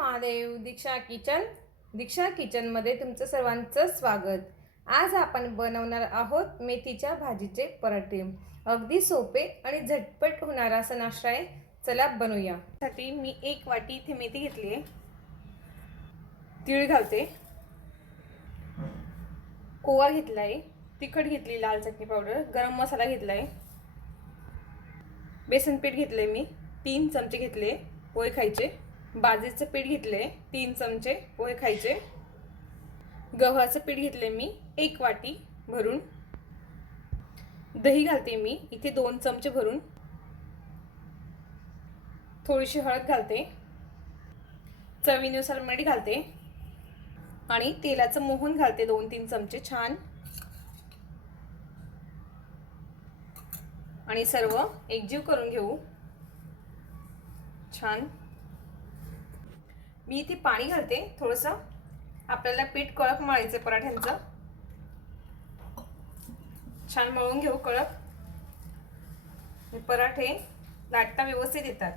महादेव दीक्षा kitchen दीक्षा किचनमध्ये तुमचं सर्वांचं स्वागत. आज आपण बनवणार आहोत मेथीच्या भाजीचे पराठे. अगदी सोपे आणि झटपट होणारा असा नाश्ता आहे चला बनवूया. साठी मी एक वाटी इथे मेथी घेतली आहे. तीळ घालते. ओवा घेतला आहे तिखट घेतली लाल चटणी पावडर. गरम मसाला घेतला आहे बेसन पीठ आहे मी. तीन चमचे घेतले. पोहे खायचे. बाजरीचं पीठ घेतले तीन चमचे पोहे खायचे. गव्हाचं पीठ घेतले मी एक वाटी भरून. दही घालते मी इथे दोन चमचे भरून. थोडीशी हळद घालते. चवीनुसार मीठ घालते. आणि तेलाचं मोहन घालते दोन तीन चमचे छान. आणि सर्व एकजीव करून घेऊ. छान. मी इथे पाणी घालते थोडंसं. आपल्याला पीठ कळक मळायचं पराठ्यांचं. छान मळून घेऊ कळक. पराठे लाटता व्यवस्थित येतात.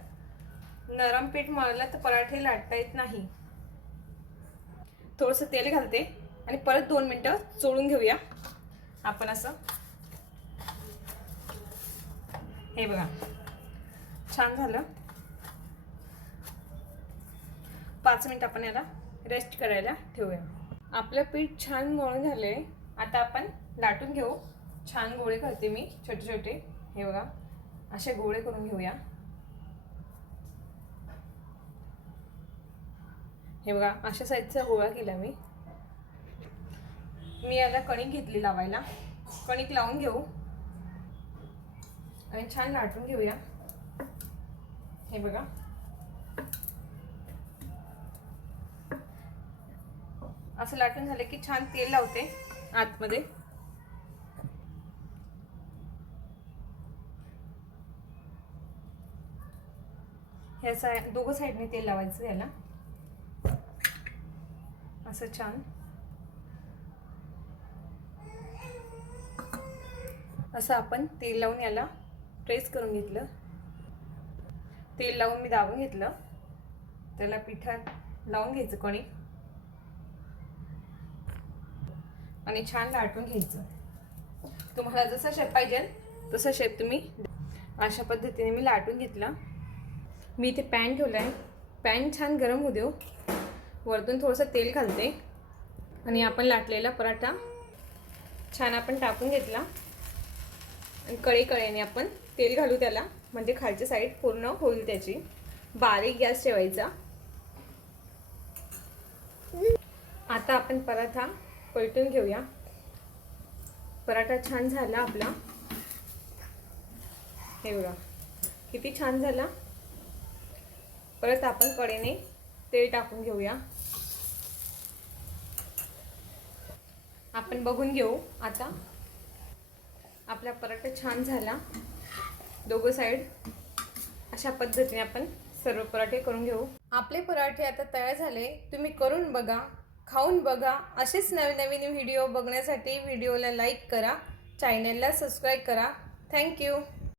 नरम पीठ मळलं तर पराठे लाटता येत नाही. थोडंसं तेल घालते आणि परत दोन मिनटं चोळून घेऊया. आपण असं. हे बघा. छान झालं. पाच मिनिट आपण याला रेस्ट करायला ठेवूया. आपलं पीठ छान मळून झाले आता आपण लाटून घेऊ. छान गोळे करते मी छोटे छोटे. हे बघा असे गोळे करून घेऊया. हे बघा अशा साईजचा गोळा केला मी. मी याला कणिक घेतली लावायला. कणिक लावून घेऊ. आणि छान लाटून घेऊया. हे बघा. असं लाटून झालं की छान तेल लावते आतमध्ये. ह्या साय दोघं साईडने तेल लावायचं याला असं छान. असं आपण तेल लावून याला प्रेस करून घेतलं. तेल लावून मी दाबून घेतलं. त्याला पिठात लावून घ्यायचं कोणी. आणि छान लाटून घ्यायचं. तुम्हाला जसं शेप पाहिजे तसं शेप तुम्ही अशा पद्धतीने मी लाटून घेतला. मी इथे पॅन ठेवला आहे पॅन छान गरम होऊ देऊ. वरतून थोडंसं तेल घालते. आणि आपण लाटलेला पराठा छान आपण टाकून घेतला. आणि कळे कळेने आपण तेल घालू त्याला. म्हणजे खालची साईड पूर्ण होईल त्याची. बारीक गॅस ठेवायचा. आता आपण पराठा पलटून घेऊया. पराठा छान झाला आपला. हे बघा किती छान झाला. परत आपण कडेने तेल टाकून घेऊया. आपण बघून घेऊ आता. आपला पराठा छान झाला. दोघं साईड अशा पद्धतीने आपण सर्व पराठे करून घेऊ. आपले पराठे आता तयार झाले. तुम्ही करून बघा. खाऊन बघा. असेच नवनवीन व्हिडिओ बघण्यासाठी व्हिडिओला लाईक करा. चॅनलला सबस्क्राईब करा. थँक्यू